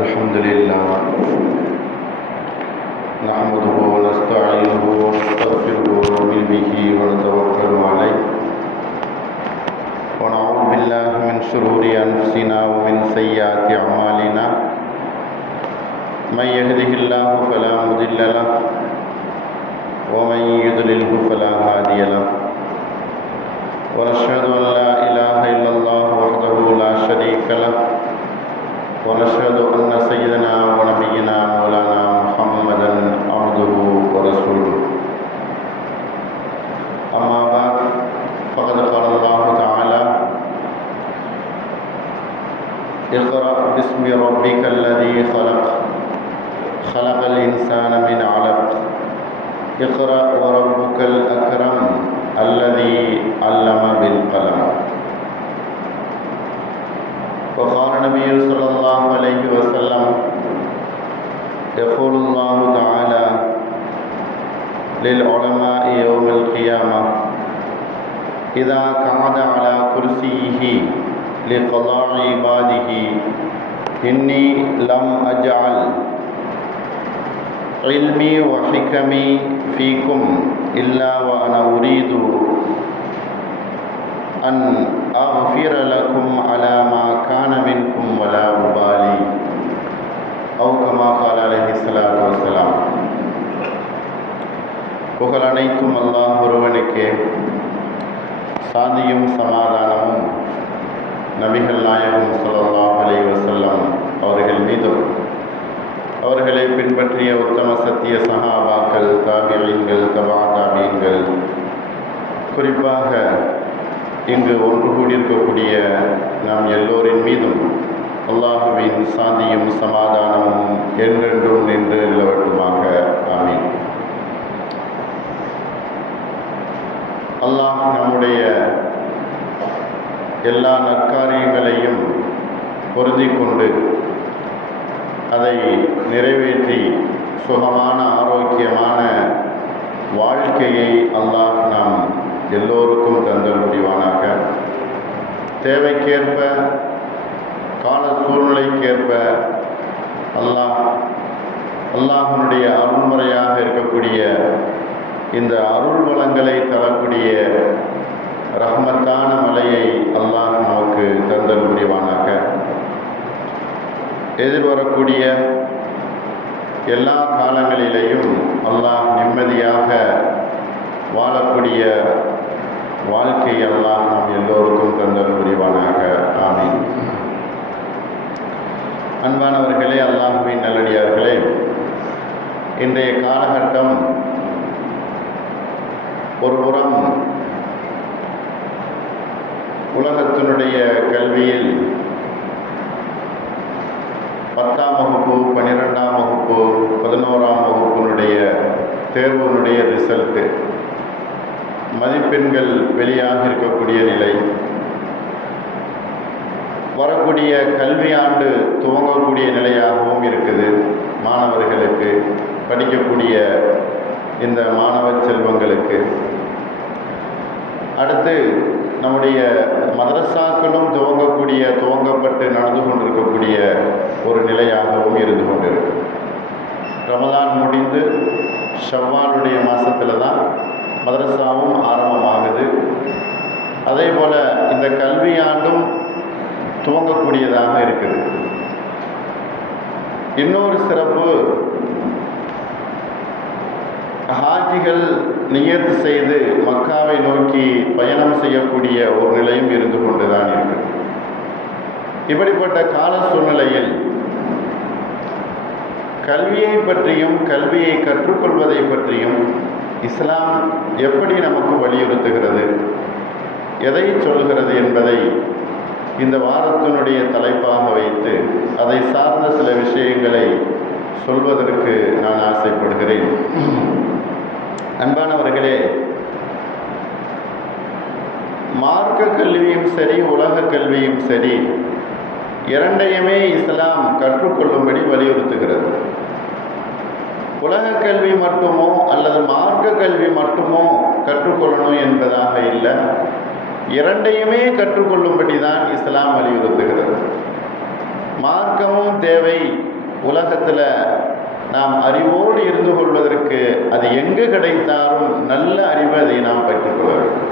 الحمد لله نحمده ونستعينه ونستغفره ونؤمن به ونتوكل عليه ونعوذ بالله من شرور أنفسنا ومن سيئات أعمالنا من يهده الله فلا مضل له ومن يضلله فلا هادي له ونشهد أن لا إله إلا الله وحده لا شريك له ونشهد أن سيدنا ونبينا مولانا محمدا عبده ورسوله أما بعد فقد قال الله تعالى اقرأ باسم ربك الذي خلق الإنسان من علق اقرأ وربك الأكرم الذي علم بالقلم. وقال النبي صلى الله عليه وسلم يقول الله تعالى للعلماء يوم القيامة إذا قعد على كرسيه لقضاء عباده إني لم أجعل علمي وحكمي فيكم إلا وأنا أريد أن أغفر لكم على ما كان منكم ولا أبالي أو كما قال عليه الصلاة والسلام. புகழ் அனைத்தும் அல்லாஹ் ஒருவனுக்கே, சாந்தியும் சமாதானமும் நபிகள் நாயகம் ஸல்லல்லாஹு அலைஹி வஸல்லம் அவர்கள் மீதும் அவர்களை பின்பற்றிய உத்தம சத்திய சஹாபாக்கள், தாபிஈன்கள், தபா தாபீன்கள், குறிப்பாக இங்கு ஒன்று கூடியிருக்கக்கூடிய நாம் எல்லோரின் மீதும் அல்லாஹுவின் சாந்தியும் சமாதானமும் என்றென்றும் நின்று நிலவட்டுமாக. ஆமீன். அல்லாஹ் நம்முடைய எல்லா நற்காரியங்களையும் பொருந்தி கொண்டு அதை நிறைவேற்றி சுகமான ஆரோக்கியமான வாழ்க்கையை அல்லாஹ் நாம் எல்லோருக்கும் தந்தல் முடிவானாக. தேவைக்கேற்ப, கால சூழ்நிலைக்கேற்ப அல்லாஹ்வுடைய அருள்முறையாக இருக்கக்கூடிய இந்த அருள் வளங்களை தரக்கூடிய ரஹ்மத்தான மலையை அல்லாஹ் நமக்கு தந்தல் முடிவானாக. எதிர்வரக்கூடிய எல்லா காலங்களிலேயும் அல்லாஹ் நிம்மதியாக வாழக்கூடிய வாழ்க்கை அல்லாஹ் நாம் எல்லோருக்கும் தந்தல் புரிவானாக. ஆமீன். அன்பானவர்களே, அல்லாஹ்வின் நல்லடியார்களே, இன்றைய காலகட்டம் ஒருபுறம் உலகத்தினுடைய கல்வியில் 10ஆம் வகுப்பு, 12ஆம் வகுப்பு, 11ஆம் வகுப்பினுடைய தேர்வினுடைய ரிசல்ட்டு, மதிப்பெண்கள் வெளியாக இருக்கக்கூடிய நிலை, வரக்கூடிய கல்வியாண்டு துவங்கக்கூடிய நிலையாகவும் இருக்குது. மாணவர்களுக்கு, படிக்கக்கூடிய இந்த மாணவ செல்வங்களுக்கு அடுத்து நம்முடைய மதரசாக்களும் துவங்கப்பட்டு நடந்து கொண்டிருக்கக்கூடிய ஒரு நிலையாகவும் இருந்து கொண்டிருக்கு. ரமலான் முடிந்து ஷவ்வாலுடைய மாதத்தில் தான் மதரசாவும் ஆரம்பமாகுது. அதே போல் இந்த கல்வியாண்டும் துவங்கக்கூடியதாக இருக்குது. இன்னொரு சிறப்பு, ஹாஜிகள் நியத்து செய்து மக்காவை நோக்கி பயணம் செய்யக்கூடிய ஒரு நிலையும் இருந்து கொண்டு தான் இருக்குது. இப்படிப்பட்ட கால சூழ்நிலையில் கல்வியை பற்றியும் கல்வியை கற்றுக்கொள்வதை பற்றியும் இஸ்லாம் எப்படி நமக்கு வலியுறுத்துகிறது, எதை சொல்கிறது என்பதை இந்த வாரத்தினுடைய தலைப்பாக வைத்து அதை சார்ந்த சில விஷயங்களை சொல்வதற்கு நான் ஆசைப்படுகிறேன். அன்பானவர்களே, மார்க்க கல்வியும் சரி, உலக கல்வியும் சரி, இரண்டையுமே இஸ்லாம் கற்றுக்கொள்ளும்படி வலியுறுத்துகிறது. உலக கல்வி மட்டுமோ அல்லது மார்க்க கல்வி மட்டுமோ கற்றுக்கொள்ளணும் என்பதாக இல்லை, இரண்டையுமே கற்றுக்கொள்ளும்படி தான் இஸ்லாம் வலியுறுத்துகிறது. மார்க்கமும் தேவை. உலகத்தில் நாம் அறிவோடு இருந்து கொள்வதற்கு அது எங்கு கிடைத்தாலும் நல்ல அறிவு அதை நாம் பெற்றுக்கொள்ள வேண்டும்.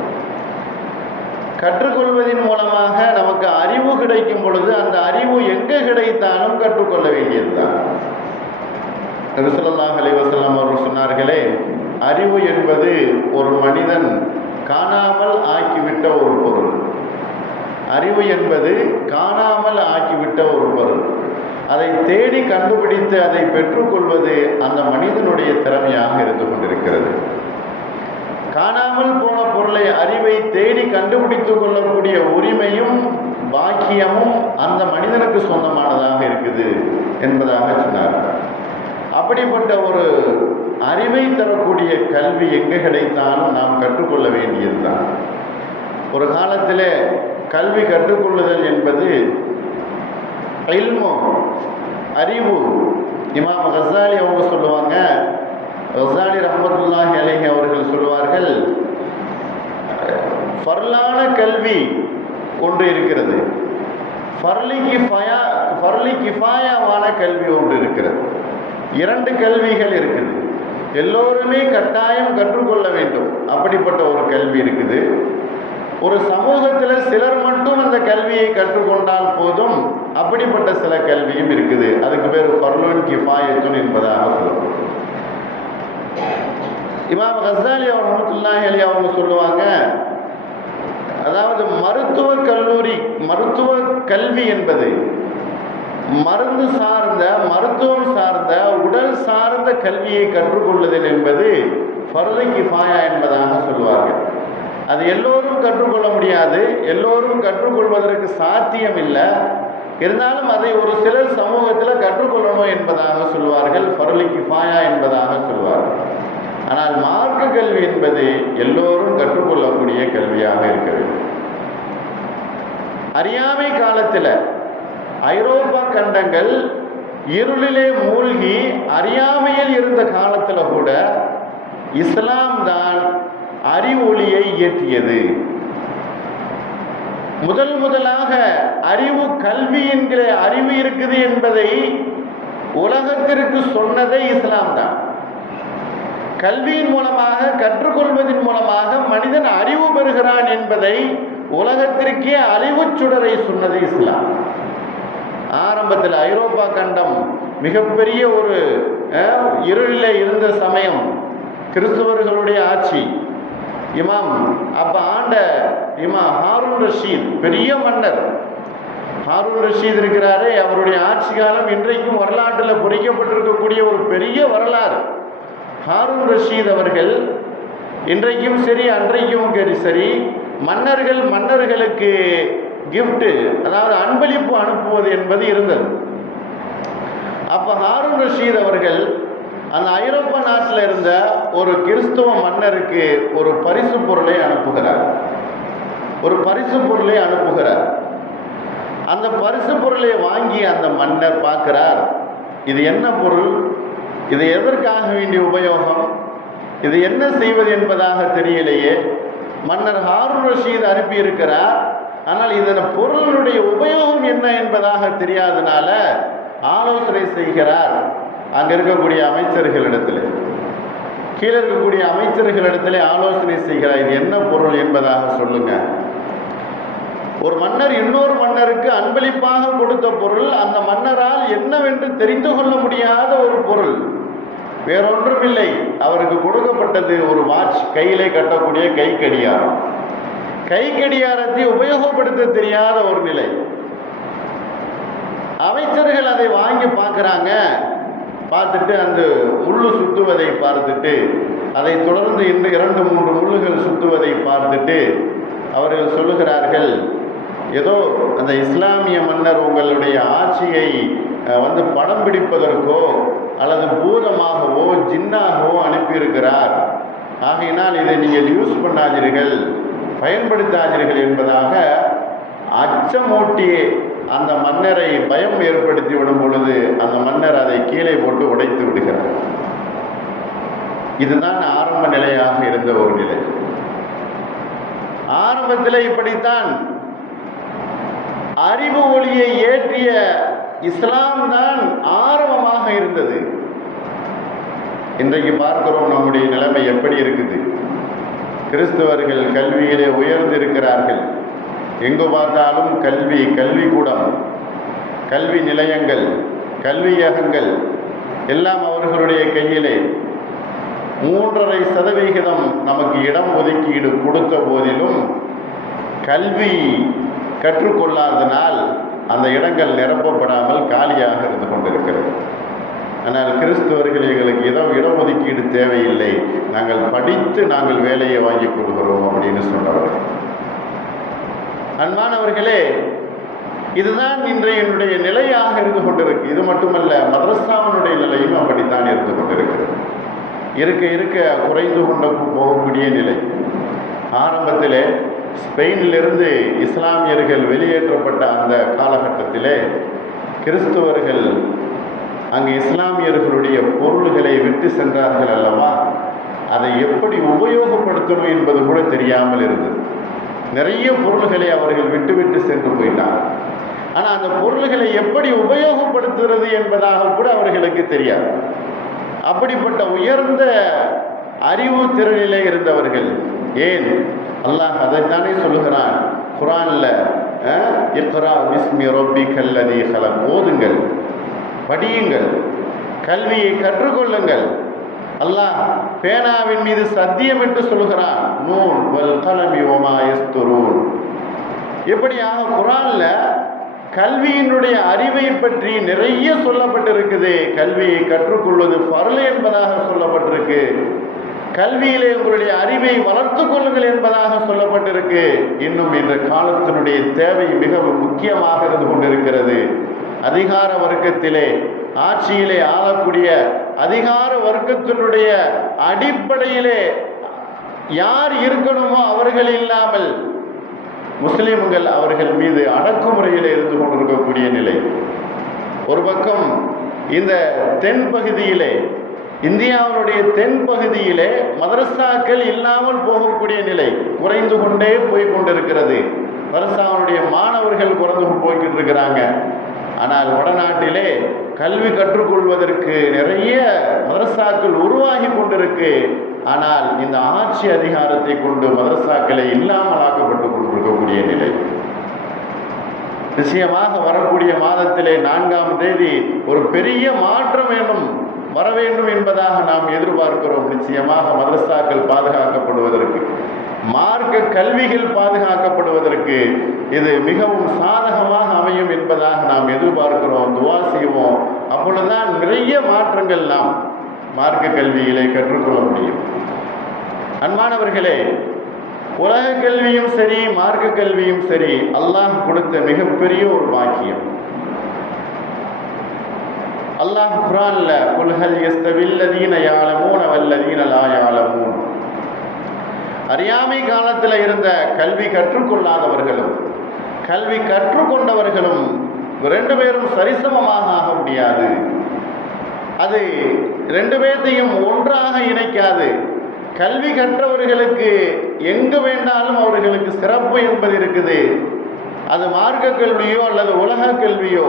கற்றுக்கொள்வதன் மூலமாக நமக்கு அறிவு கிடைக்கும் பொழுது அந்த அறிவு எங்கு கிடைத்தாலும் கற்றுக்கொள்ள வேண்டியதுதான். நபி ஸல்லல்லாஹு அலைஹி வஸல்லம் அவர்கள் சொன்னார்களே, அறிவு என்பது ஒரு மனிதன் காணாமல் ஆக்கிவிட்ட ஒரு பொருள். அறிவு என்பது காணாமல் ஆக்கிவிட்ட ஒரு பொருள். அதை தேடி கண்டுபிடித்து அதை பெற்றுக்கொள்வது அந்த மனிதனுடைய திறமையாக இருந்து கொண்டிருக்கிறது. காணாமல் போன பொருளை, அறிவை தேடி கண்டுபிடித்துக் கொள்ளக்கூடிய உரிமையும் பாக்கியமும் அந்த மனிதனுக்கு சொந்தமானதாக இருக்குது என்பதாக சொன்னார். அப்படிப்பட்ட ஒரு அறிவை தரக்கூடிய கல்வி எங்கு கிடைத்தாலும் நாம் கற்றுக்கொள்ள வேண்டியதுதான். ஒரு காலத்தில் கல்வி கற்றுக்கொள்ளுதல் என்பது இல்மு, அறிவு. இமாம் கஸாலி அவங்க சொல்லுவாங்க, கஸாலி ரஹ்மத்துல்லாஹி அலைஹி அவர்கள் சொல்லுவார்கள், ஃபர்லான கல்வி ஒன்று இருக்கிறது, ஃபர்லி கிஃபாயாவான கல்வி ஒன்று இருக்கிறது. இரண்டு கல்விகள் இருக்குது. எல்லோருமே கட்டாயம் கற்றுக்கொள்ள வேண்டும் அப்படிப்பட்ட ஒரு கல்வி இருக்குது. ஒரு சமூகத்தில் சிலர் மட்டும் அந்த கல்வியை கற்றுக்கொண்டால் போதும் அப்படிப்பட்ட சில கல்வியும் இருக்குது. அதுக்கு பேர் ஃபர்லுன் கிஃபாயத்துன் என்பதாக சொல்லுவோம். இமாம் கஸாலி ரஹ்மத்துல்லாஹி அலைஹி அவங்க சொல்லுவாங்க, அதாவது மருத்துவ கல்வி என்பது மருந்து சார்ந்த, மருத்துவம் சார்ந்த, உடல் சார்ந்த கல்வியை கற்றுக்கொள்ளுதல் என்பது ஃபர்லு கிஃபாயா என்பதாக சொல்வார்கள். அது எல்லோரும் கற்றுக்கொள்ள முடியாது, எல்லோரும் கற்றுக்கொள்வதற்கு சாத்தியம் இல்லை. இருந்தாலும் அதை ஒரு சிலர் சமூகத்தில் கற்றுக்கொள்ளணும் என்பதாக சொல்வார்கள், ஃபர்லு கிஃபாயா என்பதாக சொல்வார்கள். ஆனால் மார்க்க கல்வி என்பது எல்லோரும் கற்றுக்கொள்ளக்கூடிய கல்வியாக இருக்கிறது. அறியாமை காலத்தில் ஐரோப்பா கண்டங்கள் இருளிலே மூழ்கி அறியாமையில் இருந்த காலத்தில் கூட இஸ்லாம் தான் அறிவொளியை இயற்றியது. முதலாக அறிவு, கல்வி என்கிற அறிவு இருக்குது என்பதை உலகத்திற்கு சொன்னதே இஸ்லாம் தான். கல்வியின் மூலமாக, கற்றுக்கொள்வதன் மூலமாக மனிதன் அறிவு பெறுகிறான் என்பதை உலகத்திற்கே அறிவு சுடரை சொன்னது இஸ்லாம். ஆரம்பத்தில் ஐரோப்பா கண்டம் மிகப்பெரிய ஒரு இருளில் இருந்த சமயம், கிறிஸ்துவர்களுடைய ஆட்சி. அப்ப ஆண்ட இமாம் ஹாரூன் ரஷீத், பெரிய மன்னர் ஹாரூன் ரஷீத் இருக்கிறாரே, அவருடைய ஆட்சி காலம் இன்றைக்கும் வரலாற்றில் பொறிக்கப்பட்டிருக்கக்கூடிய ஒரு பெரிய வரலாறு. ஹாரூன் ரஷீத் அவர்கள் இன்றைக்கும் சரி, அன்றைக்கும் சரி, மன்னர்களுக்கு கிஃப்ட், அதாவது அன்பளிப்பு அனுப்புவது என்பது இருந்தது. அப்போ ஹாரூன் ரஷீத் அவர்கள் அந்த ஐரோப்பா நாட்டில் இருந்த ஒரு கிறிஸ்துவ மன்னருக்கு ஒரு பரிசு பொருளை அனுப்புகிறார். அந்த பரிசு பொருளை வாங்கி அந்த மன்னர் பார்க்கிறார், இது என்ன பொருள், இது எதற்காக வேண்டிய உபயோகம், இது என்ன செய்வது என்பதாக தெரியலையே. மன்னர் ஹாரூன் ரஷீத் அனுப்பியிருக்கிறார், ஆனால் இதன் பொருளுடைய உபயோகம் என்ன என்பதாக தெரியாதனால ஆலோசனை செய்கிறார். அங்கே இருக்கக்கூடிய அமைச்சர்களிடத்தில், கீழே இருக்கக்கூடிய அமைச்சர்களிடத்தில் ஆலோசனை செய்கிறார், இது என்ன பொருள் என்பதாக சொல்லுங்க. ஒரு மன்னர் இன்னொரு மன்னருக்கு அன்பளிப்பாக கொடுத்த பொருள் அந்த மன்னரால் என்னவென்று தெரிந்து கொள்ள முடியாத ஒரு பொருள், வேறொன்றும் இல்லை. அவருக்கு கொடுக்கப்பட்டது ஒரு வாட்ச், கையிலே கட்டக்கூடிய கைக்கடியாரத்தை உபயோகப்படுத்த தெரியாத ஒரு நிலை. அமைச்சர்கள் அதை வாங்கி பார்க்குறாங்க. பார்த்துட்டு அந்த முள்ளு சுற்றுவதை பார்த்துட்டு, அதை தொடர்ந்து இன்னும் 2-3 முள்ளுகள் சுற்றுவதை பார்த்துட்டு அவர்கள் சொல்லுகிறார்கள், ஏதோ அந்த இஸ்லாமிய மன்னர் உங்களுடைய ஆட்சியை படம் பிடிப்பதற்கோ அல்லது பூதமாகவோ ஜின்னாகவோ அனுப்பியிருக்கிறார், ஆகையினால் இதை நீங்கள் யூஸ் பண்ணாதீர்கள், பயன்படுத்தாதீர்கள் என்பதாக அச்சமூட்டி அந்த மன்னரை பயம் ஏற்படுத்தி விடும் பொழுது அந்த மன்னர் அதை கீழே போட்டு உடைத்து விடுகிறார். இதுதான் ஆரம்ப நிலையாக இருந்த ஒரு நிலை. ஆரம்பத்தில் இப்படித்தான் அறிவு ஒளியை ஏற்றிய இஸ்லாம் தான் ஆரம்பமாக இருந்தது. இன்றைக்கு பார்க்கிறோம் நம்முடைய நிலைமை எப்படி இருக்குது. கிறிஸ்தவர்கள் கல்வியிலே உயர்ந்திருக்கிறார்கள். எங்கு பார்த்தாலும் கல்வி, கல்விக்கூடம், கல்வி நிலையங்கள், கல்வியகங்கள் எல்லாம் அவர்களுடைய கையிலே. 3.5% நமக்கு இடம் ஒதுக்கீடு கொடுத்த போதிலும் கல்வி கற்றுக்கொள்ளாதனால் அந்த இடங்கள் நிரப்பப்படாமல் காலியாக இருந்து கொண்டிருக்கிறது. ஆனால் கிறிஸ்தவர்கள் எங்களுக்கு இடஒதுக்கீடு தேவையில்லை, நாங்கள் படித்து நாங்கள் வேலையை வாங்கிக் கொள்கிறோம் அப்படின்னு சொன்னவர்கள். அன்பானவர்களே, இதுதான் இன்றைய நிலையாக இருந்து கொண்டிருக்கு. இது மட்டுமல்ல, மதரசாவினுடைய நிலையும் அப்படித்தான் இருந்து கொண்டிருக்கிறது. இருக்க இருக்க குறைந்து கொண்டு போகக்கூடிய நிலை. ஆரம்பத்திலே ஸ்பெயினிலிருந்து இஸ்லாமியர்கள் வெளியேற்றப்பட்ட அந்த காலகட்டத்திலே கிறிஸ்தவர்கள் அங்கு இஸ்லாமியர்களுடைய பொருள்களை விட்டு சென்றார்கள் அல்லவா, அதை எப்படி உபயோகப்படுத்தணும் என்பது கூட தெரியாமல் இருந்தது. நிறைய பொருள்களை அவர்கள் விட்டு சென்று போயிட்டார். ஆனால் அந்த பொருள்களை எப்படி உபயோகப்படுத்துகிறது என்பதாக கூட அவர்களுக்கு தெரியாது. அப்படிப்பட்ட உயர்ந்த அறிவு திறனிலே இருந்தவர்கள். ஏன் அல்லாஹ் அதைத்தானே சொல்லுகிறான் குர்ஆன்ல, இக்ரா பிஸ்மி ரப்பிக்கல் லதீ ஹலக், ஓதுங்கள், படியுங்கள், கல்வியை கற்றுக்கொள்ளுங்கள். அல்லாஹ் பேனாவின் மீது சத்தியமிட்டு சொல்கிறான், நூன் வல் கலமி வமா யஸ்துரூன். இப்படியாக குர்ஆன்ல கல்வியினுடைய அறிவை பற்றி நிறைய சொல்லப்பட்டிருக்குது. கல்வியை கற்றுக்கொள்வது ஃபர்ல் என்பதாக சொல்லப்பட்டிருக்கு. கல்வியிலே உங்களுடைய அறிவை வளர்த்து கொள்ளுங்கள் என்பதாக சொல்லப்பட்டிருக்கு. இன்னும் இந்த காலத்தினுடைய தேவை மிகவும் முக்கியமாக இருந்து கொண்டிருக்கிறது. அதிகார வர்க்கத்திலே, ஆட்சியிலே ஆளக்கூடிய அதிகார வர்க்கத்தினுடைய அடிப்படையிலே யார் இருக்கணுமோ அவர்கள் இல்லாமல் முஸ்லிம்கள் அவர்கள் மீது அடக்குமுறையில் இருந்து கொண்டிருக்கக்கூடிய நிலை. ஒரு பக்கம் இந்த தென் பகுதியிலே, இந்தியாவுடைய தென் பகுதியிலே மதரசாக்கள் இல்லாமல் போகக்கூடிய நிலை குறைந்து கொண்டே போய் கொண்டிருக்கிறது. மதரசாவுடைய மாணவர்கள் குறைந்து போய்கிட்டு இருக்கிறாங்க. ஆனால் வடநாட்டிலே கல்வி கற்றுக்கொள்வதற்கு நிறைய மதரசாக்கள் உருவாகி கொண்டிருக்கு. ஆனால் இந்த ஆட்சி அதிகாரத்தை கொண்டு மதரசாக்களை இல்லாமல் ஆக்கப்பட்டு கொண்டிருக்கக்கூடிய நிலை. நிச்சயமாக வரக்கூடிய மாதத்திலே 4ஆம் தேதி ஒரு பெரிய மாற்றம் வர வேண்டும் என்பதாக நாம் எதிர்பார்க்கிறோம். நிச்சயமாக மதரசாக்கள் பாதுகாக்கப்படுவதற்கு, மார்க்க கல்விகள் பாதுகாக்கப்படுவதற்கு இது மிகவும் சாதகமாக அமையும் என்பதாக நாம் எதிர்பார்க்கிறோம். துவா செய்வோம். அப்பொழுதுதான் நிறைய மாற்றங்கள் நாம் மார்க்க கல்வியிலே கற்றுக்கொள்ள முடியும். அன்பானவர்களே, உலக கல்வியும் சரி, மார்க்க கல்வியும் சரி, அல்லாஹ் கொடுத்த மிகப்பெரிய ஒரு பாக்கியம். அல்லாஹ் குர்ஆன்ல குல் ஹல் யஸ்தவில் லதீன யஅலமூன வல்லதீன லா யஅலமூன், அறியாமை காலத்தில் இருந்த கல்வி கற்றுக்கொள்ளாதவர்களும் கல்வி கற்றுக்கொண்டவர்களும் 2 பேரும் சரிசமமாக ஆக முடியாது. அது 2 பேர்த்தையும் ஒன்றாக இணைக்காது. கல்வி கற்றவர்களுக்கு எங்கு வேண்டாலும் அவர்களுக்கு சிறப்பு என்பது இருக்குது. அது மார்க்க கல்வியோ அல்லது உலக கல்வியோ,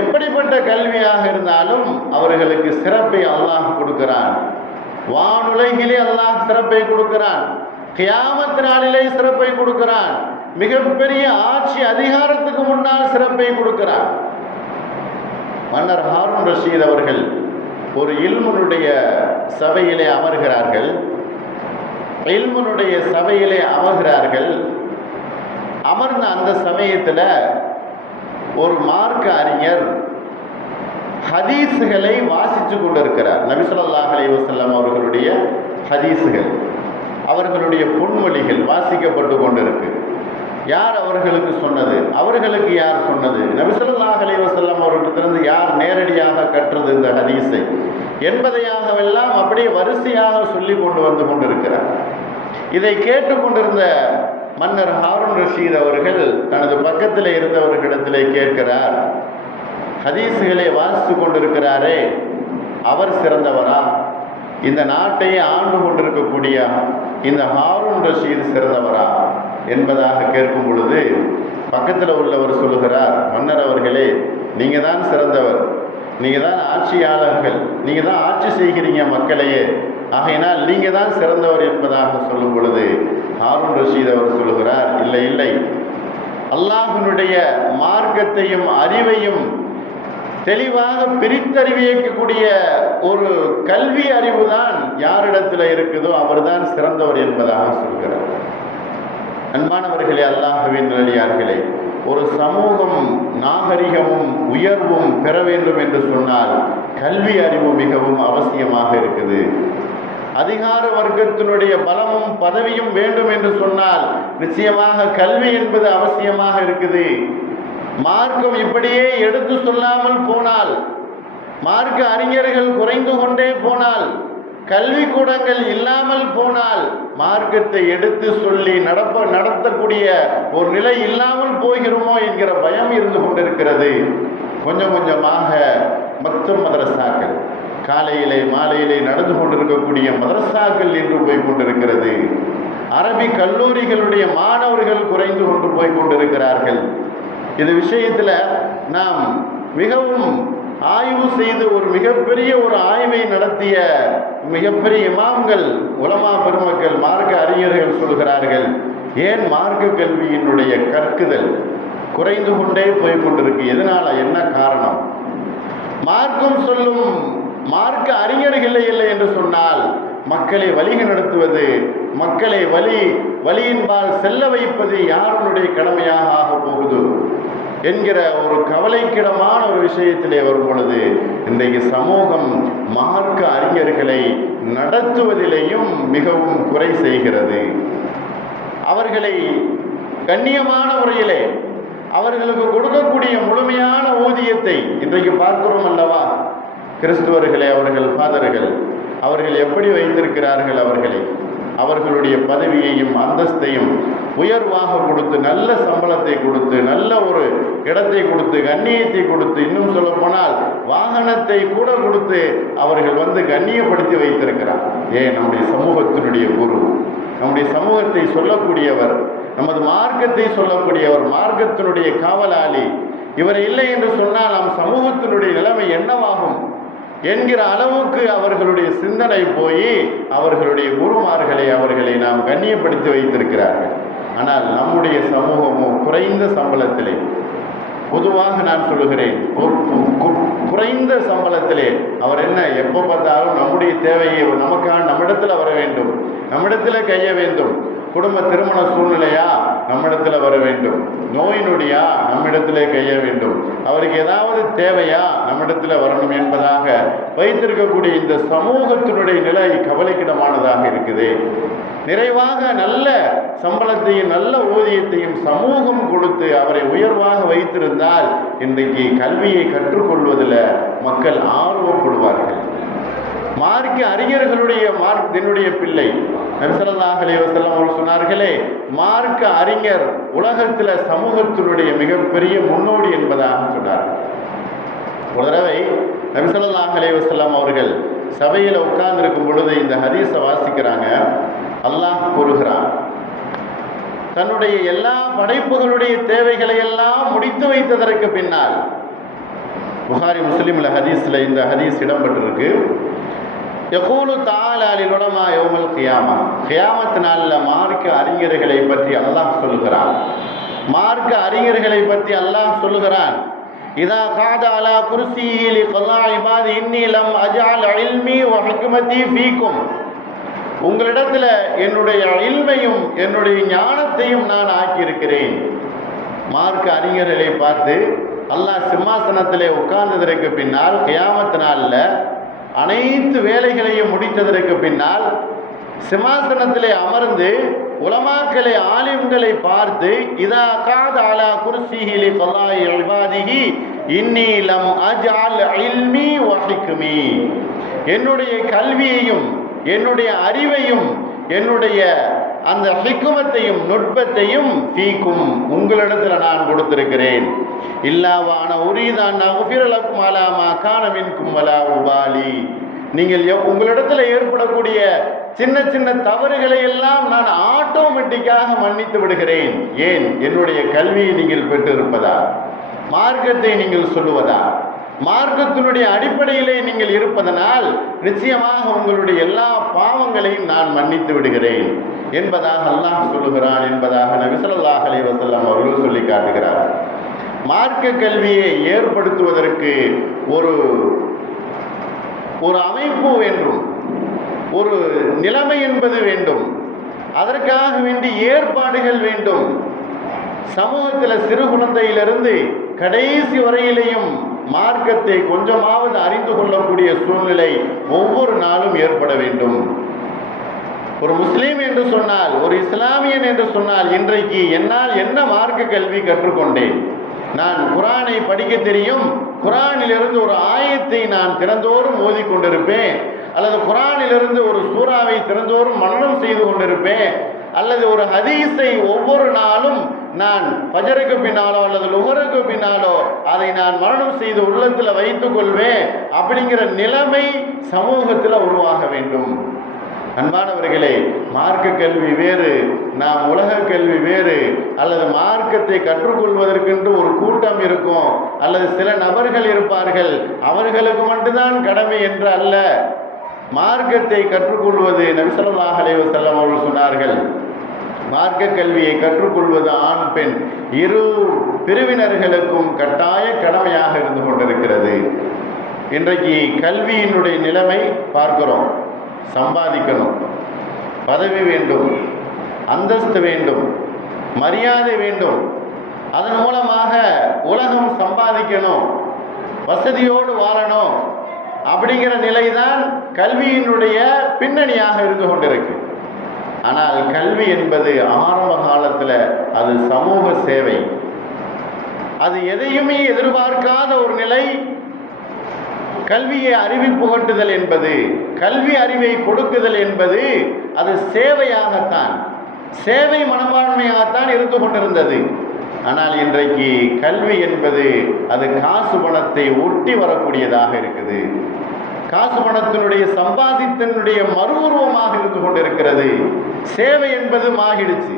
எப்படிப்பட்ட கல்வியாக இருந்தாலும் அவர்களுக்கு சிறப்பை அல்லாஹ் கொடுக்கிறான். வானுலகிலே அல்லாஹ் சிறப்பை கொடுக்கிறான். கியாமத் நாளிலே சிறப்பை கொடுக்கிறான். மிகப்பெரிய ஆட்சி அதிகாரத்துக்கு முன்னால் சிறப்பை கொடுக்கிறான். மன்னர் ஹாரூன் ரஷீத் அவர்கள் ஒரு இல்முனுடைய சபையிலே அமர்கிறார்கள். இல்முனுடைய சபையிலே அமர்கிறார்கள். அமர்ந்த அந்த சமயத்தில் ஒரு மார்க்க அறிஞர் ஹதீஸுகளை வாசித்து கொண்டிருக்கிறார். நபி ஸல்லல்லாஹு அலைஹி வஸல்லம் அவர்களுடைய ஹதீஸுகள், அவர்களுடைய பொன்மொழிகள் வாசிக்கப்பட்டு கொண்டிருக்கு. யார் அவர்களுக்கு சொன்னது? அவர்களுக்கு யார் சொன்னது? நபி ஸல்லல்லாஹு அலைஹி வஸல்லம் அவர்களிடத்திலிருந்து யார் நேரடியாக கற்றது இந்த ஹதீஸை என்பதையாகவெல்லாம் அப்படியே வரிசையாக சொல்லி கொண்டு வந்து கொண்டிருக்கிறார். இதை கேட்டுக்கொண்டிருந்த மன்னர் ஹாரூன் ரஷீத் அவர்கள் தனது பக்கத்தில் இருந்தவர்களிடத்திலே கேட்கிறார், ஹதீஸுகளை வாசித்து கொண்டிருக்கிறாரே, அவர் சிறந்தவரா? இந்த நாட்டை ஆண்டு கொண்டிருக்கக்கூடிய இந்த ஹாரூன் ரஷீத் சிறந்தவரா என்பதாக கேட்கும் பொழுது பக்கத்தில் உள்ளவர் சொல்லுகிறார், மன்னர் அவர்களே, நீங்கள் தான் சிறந்தவர், நீங்கள் தான் ஆட்சியாளர்கள், நீங்கள் தான் ஆட்சி செய்கிறீங்க மக்களையே, ஆகையினால் நீங்கள் தான் சிறந்தவர் என்பதாக சொல்லும் பொழுது ஹாரூன் ரஷீத் அவர் சொல்கிறார், இல்லை இல்லை, அல்லாஹ்வினுடைய மார்க்கத்தையும் அறிவையும் தெளிவாக பிரித்தறிவிக்கக்கூடிய ஒரு கல்வி அறிவு தான் யாரிடத்தில் இருக்குதோ அவர்தான் சிறந்தவர் என்பதாக சொல்கிறார். அன்பானவர்களே, அல்லாஹ்வின் நல்லடியார்களே, ஒரு சமூகம் நாகரிகமும் உயர்வும் பெற வேண்டும் என்று சொன்னால் கல்வி அறிவு மிகவும் அவசியமாக இருக்குது. அதிகார வர்க்கத்தினுடைய பலமும் பதவியும் வேண்டும் என்று சொன்னால் நிச்சயமாக கல்வி என்பது அவசியமாக இருக்குது. மார்க்கம் இப்படியே எடுத்து சொல்லாமல் போனால், மார்க்க அறிஞர்கள் குறைந்து கொண்டே போனால், கல்வி கூடங்கள் இல்லாமல் போனால், மார்க்கத்தை எடுத்து சொல்லி நடத்தக்கூடிய ஒரு நிலை இல்லாமல் போகிறோமோ என்கிற பயம் இருந்து கொண்டிருக்கிறது. கொஞ்சம் கொஞ்சமாக மக்தப் மதரசாக்கள், காலையிலே மாலையிலே நடந்து கொண்டிருக்கக்கூடிய மதரசாக்கள் என்று போய் கொண்டிருக்கிறது. அரபி கல்லூரிகளுடைய மாணவர்கள் குறைந்து கொண்டு போய் கொண்டிருக்கிறார்கள். இது விஷயத்தில் நாம் மிகவும் ஆய்வு செய்து ஒரு மிகப்பெரிய ஒரு ஆய்வை நடத்திய மிகப்பெரிய இமாம்கள், உலமா பெருமக்கள், மார்க்க அறிஞர்கள் சொல்கிறார்கள், ஏன் மார்க்க கல்வியினுடைய கற்குதல் குறைந்து கொண்டே போய் கொண்டிருக்கு? எதனால, என்ன காரணம்? மார்க்கம் சொல்லும் மார்க்க அறிஞர்கள் இல்லை என்று சொன்னால் மக்களை வழிக நடத்துவது, மக்களை வழியின்பால் செல்ல வைப்பது யாருடைய கடமையாக ஆக போகுது என்கிற ஒரு கவலைக்கிடமான ஒரு விஷயத்திலே வரும் பொழுது இன்றைக்கு சமூகம் மார்க்க அறிஞர்களை நடத்துவதிலேயும் மிகவும் குறை செய்கிறது. அவர்களை கண்ணியமான முறையிலே அவர்களுக்கு கொடுக்கக்கூடிய முழுமையான ஊதியத்தை இன்றைக்கு பார்க்கிறோம் அல்லவா? கிறிஸ்துவர்களே, அவர்கள் ஃபாதர்கள் அவர்கள் எப்படி வைத்திருக்கிறார்கள்? அவர்களுடைய பதவியையும் அந்தஸ்தையும் உயர்வாக கொடுத்து, நல்ல சம்பளத்தை கொடுத்து, நல்ல ஒரு இடத்தை கொடுத்து, கண்ணியத்தை கொடுத்து, இன்னும் சொல்ல போனால் வாகனத்தை கூட கொடுத்து அவர்கள் கண்ணியப்படுத்தி வைத்திருக்கிறார். ஏன்? நம்முடைய சமூகத்தினுடைய குரு, நம்முடைய சமூகத்தை சொல்லக்கூடியவர், நமது மார்க்கத்தை சொல்லக்கூடியவர், மார்க்கத்தினுடைய காவலாளி. இவர் இல்லை என்று சொன்னால் நம் சமூகத்தினுடைய நிலைமை என்னவாகும் என்கிற அளவுக்கு அவர்களுடைய சிந்தனை போய் அவர்களுடைய குருமார்களை நாம் கண்ணியப்படுத்தி வைத்திருக்கிறார்கள். ஆனால் நம்முடைய சமூகமும் குறைந்த சம்பளத்திலே, பொதுவாக நான் சொல்லுகிறேன், குறைந்த சம்பளத்திலே அவர் என்ன எப்போ பார்த்தாலும் நம்முடைய தேவையை நமக்கான நம்மிடத்தில் வர வேண்டும், நம்மிடத்தில் கைய வேண்டும், குடும்ப திருமண சூழ்நிலையா நம்மிடத்தில் வர வேண்டும், நோய் நொடியா நம்மிடத்திலே கைய வேண்டும், அவருக்கு ஏதாவது தேவையா நம்மிடத்தில் வரணும் என்பதாக வைத்திருக்கக்கூடிய இந்த சமூகத்தினுடைய நிலை கவலைக்கிடமானதாக இருக்குது. நிறைவாக நல்ல சம்பளத்தையும் நல்ல ஊதியத்தையும் சமூகம் கொடுத்து அவரை உயர்வாக வைத்திருந்தால் இன்றைக்கு கல்வியை கற்றுக்கொள்வதில் மக்கள் ஆர்வப்படுவார்கள். மார்க்க அறிஞர்களுடைய என்னுடைய பிள்ளை நபி ஸல்லல்லாஹு அலைஹி வஸல்லம் அவர்கள் சொன்னார்களே, மார்க்க அறிஞர் உலகத்தில் சமூகத்தினுடைய மிகப்பெரிய முன்னோடி என்பதாக சொன்னார். ஒரு தடவை நபி ஸல்லல்லாஹு அலைஹி வஸல்லம் அவர்கள் சபையில் உட்கார்ந்திருக்கும் பொழுது இந்த ஹதீஸை வாசிக்கிறாங்க. அல்லாஹ் கூறுகிறான், தன்னுடைய எல்லா படைப்புகளுடைய தேவைகளை எல்லாம் முடித்து வைத்ததற்கு பின்னால், புகாரி முஸ்லிம்ல ஹதீஸ்ல இந்த ஹதீஸ் இடம்பெற்றிருக்கு, யகூலு தஆலா லில் உலமா யௌமல் கியாமா, கியாமத் நாளில் மார்க்க அறிஞர்களை பற்றி அல்லாஹ் சொல்லுகிறான். மார்க்க அறிஞர்களை பற்றி அல்லாஹ் சொல்லுகிறான், இதா காத அலா குர்சிஹி லிகலா இபாதி இன்னி லம் அஜஅல் இல்மி வ ஹிக்மதி ஃபீக்கும், உங்களிடத்தில் என்னுடைய இல்மையும் என்னுடைய ஞானத்தையும் நான் ஆக்கியிருக்கிறேன். மார்க்க அறிஞர்களை பார்த்து அல்லாஹ் சிம்மாசனத்திலே உட்கார்ந்ததற்கு பின்னால், கியாமத் நாளில் அனைத்து வேலைகளையும் முடித்ததற்கு பின்னால் சிம்மாசனத்திலே அமர்ந்து உலமாக்களை ஆலிம்களை பார்த்து, இதா காத அலா குர்சிஹி லிகலாஇ இபாதிஹி இன்னி லம் அஜஅல் இல்மி வ ஹிக்மி, என்னுடைய கல்வியையும் என்னுடைய அறிவையும் என்னுடைய அந்த ஹிக்மத்தையும் நுட்பத்தையும் ஃபீக்கும், உங்களிடத்தில் நான் கொடுத்திருக்கிறேன். இல்லாவான உரீதான் அஃபிரலக்கும் அலா மா கான மின்கும் வலா உபாலி, நீங்கள் உங்களிடத்தில் ஏற்படக்கூடிய சின்ன சின்ன தவறுகளை எல்லாம் நான் ஆட்டோமேட்டிக்காக மன்னித்து விடுகிறேன். ஏன்? என்னுடைய கல்வியை நீங்கள் பெற்றிருப்பதா. மார்க்கத்தை நீங்கள் சொல்லுவதா? மார்க்கத்தினுடைய அடிப்படையிலே நீங்கள் இருப்பதனால் நிச்சயமாக உங்களுடைய எல்லா பாவங்களையும் நான் மன்னித்து விடுகிறேன் என்பதாக அல்லாஹ் சொல்லுகிறான் என்பதாக நபி ஸல்லல்லாஹு அலைஹி வஸல்லம் அவர்கள் சொல்லி காட்டுகிறார். மார்க்க கல்வியை ஏற்படுத்துவதற்கு ஒரு அமைப்பு வேண்டும், ஒரு நிலைமை என்பது வேண்டும், அதற்காக வேண்டி ஏற்பாடுகள் வேண்டும். சமூகத்தில் சிறு குழந்தையிலிருந்து கடைசி வரையிலையும் மார்க்கத்தை கொஞ்சமாவது அறிந்து கொள்ளக்கூடிய சூழ்நிலை ஒவ்வொரு நாளும் ஏற்பட வேண்டும். ஒரு முஸ்லீம் என்று சொன்னால், ஒரு இஸ்லாமியன் என்று சொன்னால், இன்றைக்கு என்னால் என்ன மார்க்க கல்வி கற்றுக்கொண்டேன்? நான் குர்ஆனை படிக்க தெரியும், குர்ஆனிலிருந்து ஒரு ஆயத்தை நான் தினந்தோறும் ஓதிக்கொண்டிருப்பேன், அல்லது குர்ஆனிலிருந்து ஒரு சூறாவை தினந்தோறும் மனனம் செய்து கொண்டிருப்பேன், அல்லது ஒரு ஹதீஸை ஒவ்வொரு நாளும் நான் ஃபஜருக்கு பின்னாலோ அல்லது லுஹருக்கு பின்னாலோ அதை நான் மரணம் செய்து உள்ளத்தில் வைத்துக் கொள்வேன். அப்படிங்கிற நிலைமை சமூகத்தில் உருவாக வேண்டும். அன்பானவர்களே, மார்க்க கல்வி வேறு, நாம் உலக கல்வி வேறு. அல்லது மார்க்கத்தை கற்றுக்கொள்வதற்கென்று ஒரு கூட்டம் இருக்கும், அல்லது சில நபர்கள் இருப்பார்கள், அவர்களுக்கு மட்டும்தான் கடமை என்று அல்ல. மார்க்கத்தை கற்றுக்கொள்வது நபி ஸல்லல்லாஹு அலைஹி வஸல்லம் அவர்கள் சொன்னார்கள், மார்க்க கல்வியை கற்றுக்கொள்வது ஆண் பெண் இரு பிரிவினர்களுக்கும் கட்டாய கடமையாக இருந்து கொண்டிருக்கிறது. இன்றைக்கு கல்வியினுடைய நிலைமை பார்க்கிறோம். சம்பாதிக்கணும், பதவி வேண்டும், அந்தஸ்து வேண்டும், மரியாதை வேண்டும், அதன் மூலமாக உலகம் சம்பாதிக்கணும், வசதியோடு வாழணும் அப்படிங்கிற நிலைதான் கல்வியினுடைய பின்னணியாக இருந்து கொண்டிருக்கு. ஆனால் கல்வி என்பது ஆரம்ப காலத்தில் அது சமூக சேவை, அது எதையுமே எதிர்பார்க்காத ஒரு நிலை. கல்வியை அறிவி புகட்டுதல் என்பது, கல்வி அறிவை கொடுக்குதல் என்பது அது சேவையாகத்தான், சேவை மனப்பான்மையாகத்தான் இருந்து கொண்டிருந்தது. ஆனால் இன்றைக்கு கல்வி என்பது அது காசு பணத்தை ஒட்டி வரக்கூடியதாக இருக்குது. காசு பணத்தினுடைய சம்பாதித்தனுடைய மறு உருவமாக இருந்து கொண்டிருக்கிறது. சேவை என்பது மாறிடுச்சு.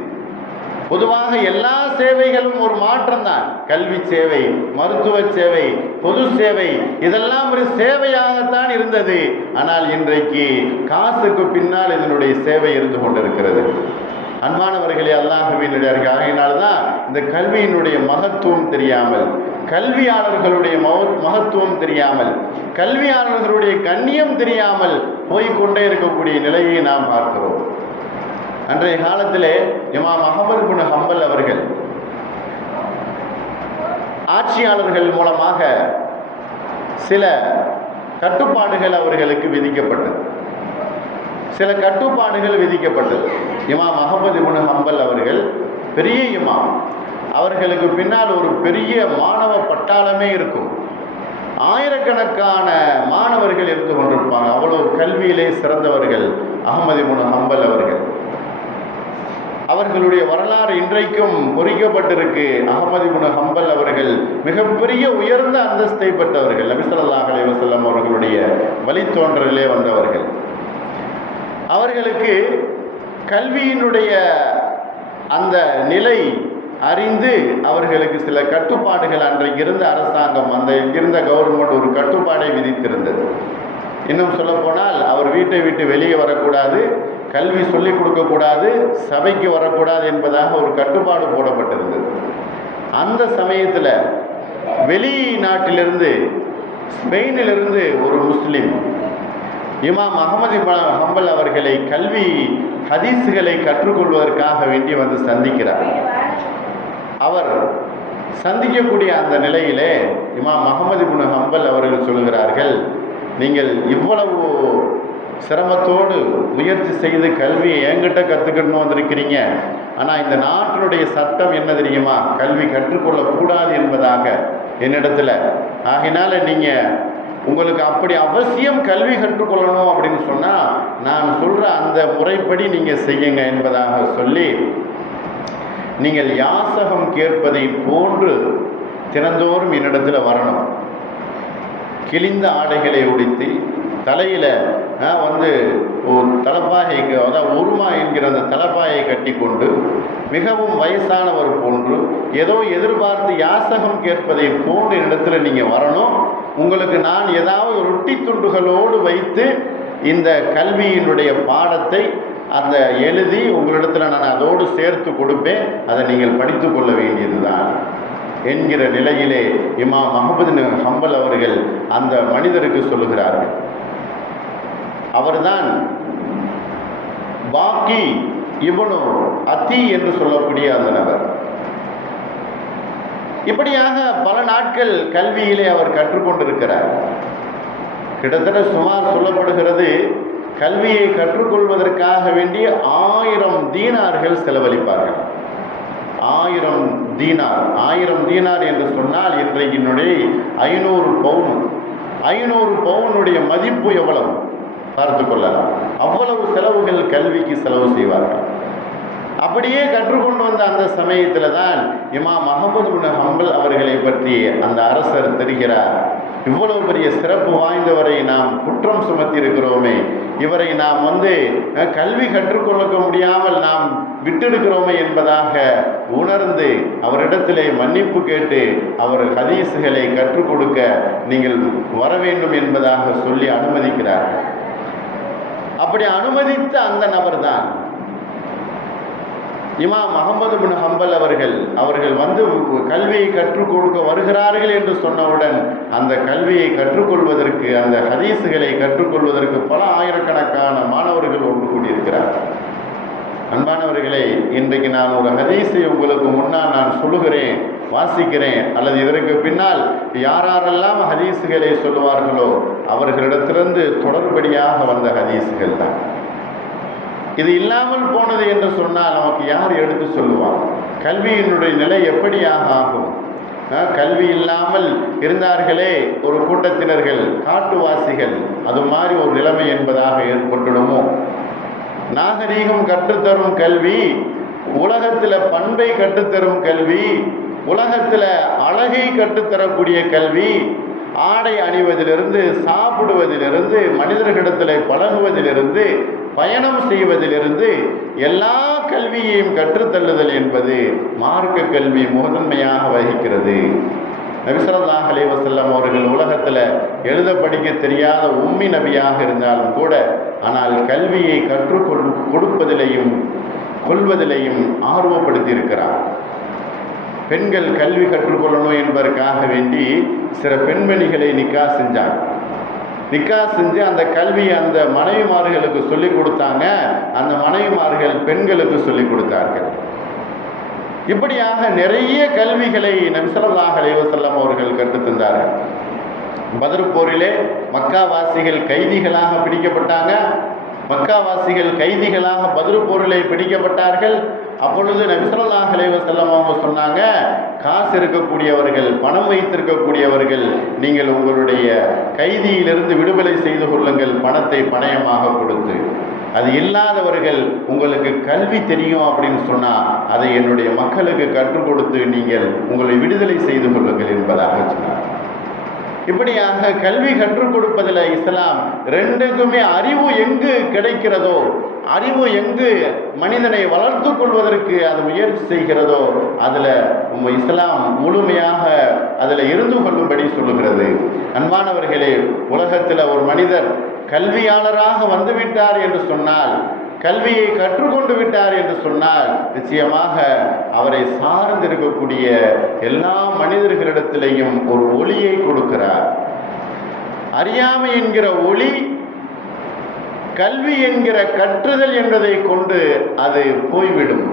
பொதுவாக எல்லா சேவைகளும் ஒரு மாற்றம் தான். கல்வி சேவை, மருத்துவ சேவை, பொது சேவை, இதெல்லாம் ஒரு சேவையாகத்தான் இருந்தது. ஆனால் இன்றைக்கு காசுக்கு பின்னால் இதனுடைய சேவை இருந்து கொண்டிருக்கிறது. அன்பானவர்களே, அல்லாஹ்வின் ஆகையினால்தான் இந்த கல்வியினுடைய மகத்துவம் தெரியாமல், கல்வியாளர்களுடைய மகத்துவம் தெரியாமல், கல்வியாளர்களுடைய கண்ணியம் தெரியாமல் போய்கொண்டே இருக்கக்கூடிய நிலையை நாம் பார்க்கிறோம். அன்றைய காலத்திலே இமாம் அஹ்மத் பின் ஹம்பல் அவர்கள் ஆட்சியாளர்கள் மூலமாக சில கட்டுப்பாடுகள் அவர்களுக்கு விதிக்கப்பட்டது. இமாம் அஹ்மத் பின் ஹம்பல் அவர்கள் பெரிய இமாம், அவர்களுக்கு பின்னால் ஒரு பெரிய மாணவ பட்டாளமே இருக்கும். ஆயிரக்கணக்கான மாணவர்கள் இருந்து கொண்டிருப்பாங்க. அவ்வளவு கல்வியிலே சிறந்தவர்கள் அஹ்மத் பின் ஹம்பல் அவர்கள். அவர்களுடைய வரலாறு இன்றைக்கும் பொறிக்கப்பட்டிருக்கு. அஹ்மத் பின் ஹம்பல் அவர்கள் மிகப்பெரிய உயர்ந்த அந்தஸ்தை பெற்றவர்கள். நபி ஸல்லல்லாஹு அலைஹி வஸல்லம் அவர்களுடைய வழித்தோன்றலே வந்தவர்கள். அவர்களுக்கு கல்வியினுடைய அந்த நிலை அறிந்து அவர்களுக்கு சில கட்டுப்பாடுகள் அன்றைக்கு இருந்த அரசாங்கம், அந்த இருந்த கவர்மெண்ட் ஒரு கட்டுப்பாடை விதித்திருந்தது. இன்னும் சொல்லப்போனால் அவர் வீட்டை விட்டு வெளியே வரக்கூடாது, கல்வி சொல்லிக் கொடுக்கக்கூடாது, சபைக்கு வரக்கூடாது என்பதாக ஒரு கட்டுப்பாடு போடப்பட்டிருந்தது. அந்த சமயத்தில் வெளிநாட்டிலிருந்து, ஸ்பெயினிலிருந்து ஒரு முஸ்லீம் இமாம் அஹ்மத் பின் ஹம்பல் அவர்களை கல்வி ஹதீஸுகளை கற்றுக்கொள்வதற்காக வேண்டி வந்து சந்திக்கிறார். அவர் சந்திக்கக்கூடிய அந்த நிலையிலே இமாம் அஹ்மத் பின் ஹம்பல் அவர்கள் சொல்கிறார்கள், நீங்கள் இவ்வளவு சிரமத்தோடு முயற்சி செய்து கல்வியை என்கிட்ட கற்றுக்கணும் வந்திருக்கிறீங்க, ஆனால் இந்த நாட்டினுடைய சட்டம் என்ன தெரியுமா, கல்வி கற்றுக்கொள்ளக்கூடாது என்பதாக என்னிடத்தில். ஆகினால நீங்கள் உங்களுக்கு அப்படி அவசியம் கல்வி கற்றுக்கொள்ளணும் அப்படின்னு சொன்னால் நான் சொல்கிற அந்த முறைப்படி நீங்கள் செய்யுங்க என்பதாக சொல்லி, நீங்கள் யாசகம் கேட்பதை போன்று தினந்தோறும் என்னிடத்தில் வரணும், கிழிந்த ஆடைகளை உடுத்தி தலையில் வந்து தலப்பாகைக்கு, அதாவது உருமா என்கிற அந்த தலப்பாயை கட்டி கொண்டு மிகவும் வயசானவர் போன்று ஏதோ எதிர்பார்த்து யாசகம் கேட்பதை போன்ற இடத்துல நீங்கள் வரணும். உங்களுக்கு நான் ஏதாவது ரொட்டி துண்டுகளோடு வைத்து இந்த கல்வியினுடைய பாடத்தை அந்த எழுதி உங்களிடத்தில் நான் அதோடு சேர்த்து கொடுப்பேன், அதை நீங்கள் படித்து கொள்ள வேண்டியதுதான் என்கிற நிலையிலே இமாம் அஹ்மது பின் ஹம்பல் அவர்கள் அந்த மனிதருக்கு சொல்லுகிறார்கள். அவர்தான் பாக்கி இப்னு அத்தி என்று சொல்லக்கூடிய அந்த நபர். இப்படியாக பல நாட்கள் கல்வியிலே அவர் கற்றுக்கொண்டிருக்கிறார். கிட்டத்தட்ட சுமார் சொல்லப்படுகிறது, கல்வியை கற்றுக்கொள்வதற்காக வேண்டிய 1000 தீனார்கள் செலவழிப்பார்கள். 1000 தீனார். 1000 தீனார் என்று சொன்னால் இன்றைக்கினுடைய 500 பவுன். 500 பவுனுடைய மதிப்பு எவ்வளவு பார்த்து கொள்ளலாம். அவ்வளவு செலவுகள் கல்விக்கு செலவு செய்வார்கள். அப்படியே கற்றுக்கொண்டு வந்த அந்த சமயத்தில் தான் இமாம் அஹ்மது பின் ஹம்பல் அவர்களை பற்றி அந்த அரசர் தெரிகிறார். இவ்வளவு பெரிய சிறப்பு வாய்ந்தவரை நாம் குற்றம் சுமத்தி இருக்கிறோமே, இவரை நாம் கல்வி கற்றுக்கொள்ள முடியாமல் நாம் விட்டெடுக்கிறோமே என்பதாக உணர்ந்து அவரிடத்திலே மன்னிப்பு கேட்டு அவர் ஹதீஸுகளை கற்றுக் கொடுக்க நீங்கள் வர வேண்டும் என்பதாக சொல்லி அனுமதிக்கிறார்கள். அப்படி அனுமதித்த அந்த நபர் தான் இமாம் அஹ்மது பின் ஹம்பல் அவர்கள். அவர்கள் கல்வியை கற்றுக் கொடுக்க வருகிறார்கள் என்று சொன்னவுடன் அந்த கல்வியை கற்றுக்கொள்வதற்கு, அந்த ஹதீஸுகளை கற்றுக்கொள்வதற்கு பல ஆயிரக்கணக்கான மாணவர்கள் ஒன்று கூடியிருக்கிறார்கள். அன்பானவர்களே, இன்றைக்கு நான் ஒரு ஹதீஸை உங்களுக்கு முன்னால் நான் சொல்லுகிறேன், வாசிக்கிறேன், அல்லது இதற்கு பின்னால் யாரெல்லாம் ஹதீஸுகளை சொல்லுவார்களோ அவர்களிடத்திலிருந்து தொடர்படியாக வந்த ஹதீஸுகள் தான். இது இல்லாமல் போனது என்று சொன்னால் நமக்கு யார் எடுத்து சொல்லுவார்? கல்வியினுடைய நிலை எப்படியாக ஆகும்? கல்வி இல்லாமல் இருந்தார்களே ஒரு கூட்டத்தினர்கள், காட்டுவாசிகள், அது மாதிரி ஒரு நிலைமை என்பதாக ஏற்பட்டுடுமோ? நாகரீகம் கற்றுத்தரும் கல்வி, உலகத்தில் பண்பை கற்றுத்தரும் கல்வி, உலகத்தில் அழகை கற்றுத்தரக்கூடிய கல்வி, ஆடை அணிவதிலிருந்து, சாப்பிடுவதிலிருந்து, மனிதர்களிடத்தில் பழகுவதிலிருந்து, பயணம் செய்வதிலிருந்து எல்லா கல்வியையும் கற்றுத்தள்ளுதல் என்பது மார்க்க கல்வி முதன்மையாக வகிக்கிறது. நபி ஸல்லல்லாஹு அலைஹி வஸல்லம் அவர்கள் உலகத்தில் எழுத படிக்க தெரியாத உம்மி நபியாக இருந்தாலும் கூட, ஆனால் கல்வியை கொடுப்பதிலையும் கொள்வதிலையும் ஆர்வப்படுத்தி இருக்கிறார். பெண்கள் கல்வி கற்றுக்கொள்ளணும் என்பதற்காக வேண்டி சில பெண்மணிகளை நிக்கா செஞ்சாங்க. நிக்கா செஞ்சு அந்த கல்வியை அந்த மனைவிமார்களுக்கு சொல்லிக் கொடுத்தாங்க. அந்த மனைவிமார்கள் பெண்களுக்கு சொல்லிக் கொடுத்தார்கள். இப்படியாக நிறைய கல்விகளை நபி ஸல்லல்லாஹு அலைஹி வஸல்லம் அவர்கள் கற்றுத்தந்தார்கள். பத்ர் போரிலே மக்காவாசிகள் கைதிகளாக பிடிக்கப்பட்டாங்க. மக்காவாசிகள் கைதிகளாக பத்ர் போரிலே பிடிக்கப்பட்டார்கள். அப்பொழுது நபி ஸல்லல்லாஹு அலைஹி வஸல்லம் அவங்க சொன்னாங்க, காசு இருக்கக்கூடியவர்கள், பணம் வைத்திருக்கக்கூடியவர்கள், நீங்கள் உங்களுடைய கைதியிலிருந்து விடுதலை செய்து கொள்ளுங்கள், பணத்தை பணயமாக கொடுத்து. அது இல்லாதவர்கள், உங்களுக்கு கல்வி தெரியும் அப்படின்னு சொன்னால் அதை என்னுடைய மக்களுக்கு கற்றுக் கொடுத்து நீங்கள் உங்களை விடுதலை செய்து கொள்ளுங்கள் என்பதாக சொன்னார். இப்படியாக கல்வி கற்றுக் கொடுப்பதில் இஸ்லாம் ரெண்டுக்குமே அறிவு எங்கு கிடைக்கிறதோ, அறிவு எங்கு மனிதனை வளர்த்து கொள்வதற்கு அது முயற்சி செய்கிறதோ அதில் இஸ்லாம் முழுமையாக அதில் இருந்து கொள்ளும்படி சொல்லுகிறது. அன்பானவர்களே, உலகத்தில் ஒரு மனிதர் கல்வியாளராக வந்துவிட்டார் என்று சொன்னால், கல்வியை கற்றுக்கொண்டு விட்டார் என்று சொன்னால், நிச்சயமாக அவரை சார்ந்திருக்கக்கூடிய எல்லா மனிதர்களிடத்திலேயும் ஒரு ஒளியை கொடுக்கிறார். அறியாமை என்கிற ஒளி கல்வி என்கிற கற்றுதல் என்பதை கொண்டு அது போய்விடும்.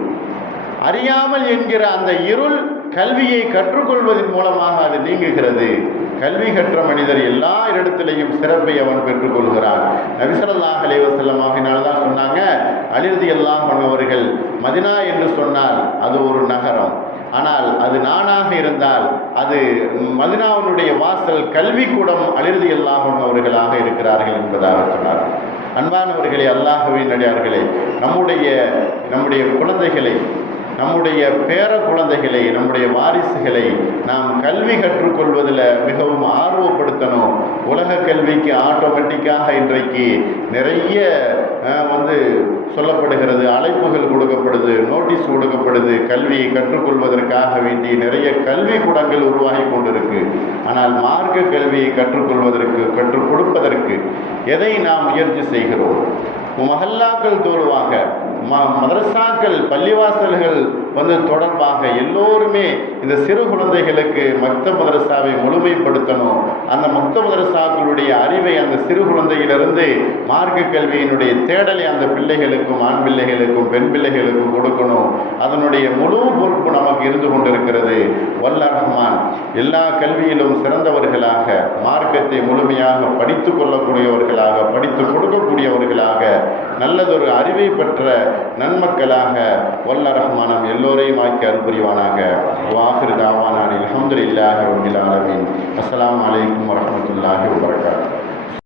அறியாமல் என்கிற அந்த இருள் கல்வியை கற்றுக்கொள்வதன் மூலமாக அது நீங்குகிறது. கல்வி கற்ற மனிதர் எல்லா இடத்திலையும் சிறப்பை அவன் பெற்றுக்கொள்கிறான். நபி ஸல்லல்லாஹு அலைஹி வஸல்லம் ஆகினால்தான் சொன்னாங்க, அலி ரலியல்லாஹு அன்ஹு அவர்கள் மதினா என்று சொன்னால் அது ஒரு நகரம், ஆனால் அது நானாக இருந்தால் அது மதினாவுடைய வாசல் கல்விக்கூடம் அலி ரலியல்லாஹு அன்ஹு அவர்களாக இருக்கிறார்கள் என்பதாக சொன்னார். அன்பானவர்களே, அல்லாஹ்வின் அடியார்களே, நம்முடைய குழந்தைகளை நம்முடைய பேர குழந்தைகளை, நம்முடைய வாரிசுகளை நாம் கல்வி கற்றுக்கொள்வதில் மிகவும் ஆர்வப்படுத்தணும். உலக கல்விக்கு ஆட்டோமேட்டிக்காக இன்றைக்கு நிறைய சொல்லப்படுகிறது, அழைப்புகள் கொடுக்கப்படுது, நோட்டீஸ் கொடுக்கப்படுது. கல்வியை கற்றுக்கொள்வதற்காக வேண்டி நிறைய கல்வி கூடங்கள் உருவாகி கொண்டிருக்கு. ஆனால் மார்க்க கல்வியை கற்றுக்கொள்வதற்கு, கற்றுக் கொடுப்பதற்கு எதை நாம் முயற்சி செய்கிறோம்? மஹல்லாக்கள் தோறுவாக, மதரசாக்கள், பள்ளிவாசல்கள் தொடர்பாக எல்லோருமே இந்த சிறு குழந்தைகளுக்கு மக்தப் மதரசாவை முழுமைப்படுத்தணும். அந்த மக்தப் மதரசாக்களுடைய அறிவை அந்த சிறு குழந்தையிலிருந்து மார்க்க கல்வியினுடைய தேடலை அந்த பிள்ளைகளுக்கும், ஆண் பிள்ளைகளுக்கும், பெண் பிள்ளைகளுக்கும் கொடுக்கணும். அதனுடைய முழு பொறுப்பு நமக்கு இருந்து கொண்டிருக்கிறது. வல்ல ரஹ்மான் எல்லா கல்வியிலும் சிறந்தவர்களாக, மார்க்கத்தை முழுமையாக படித்து கொள்ளக்கூடியவர்களாக, படித்து கொடுக்கக்கூடியவர்களாக, நல்லதொரு அறிவை பெற்ற நன்மக்களாக வல்ல ரஹ்மான் எல்லோரையும் ஆக்கி அருள்புரிவானாக. வாஹிர் தாவானா அல்ஹம்துலில்லாஹி ரப்பில் ஆலமீன். அஸ்ஸலாமு அலைக்கும் வரஹ்மத்துல்லாஹி வபரகாத்துஹு.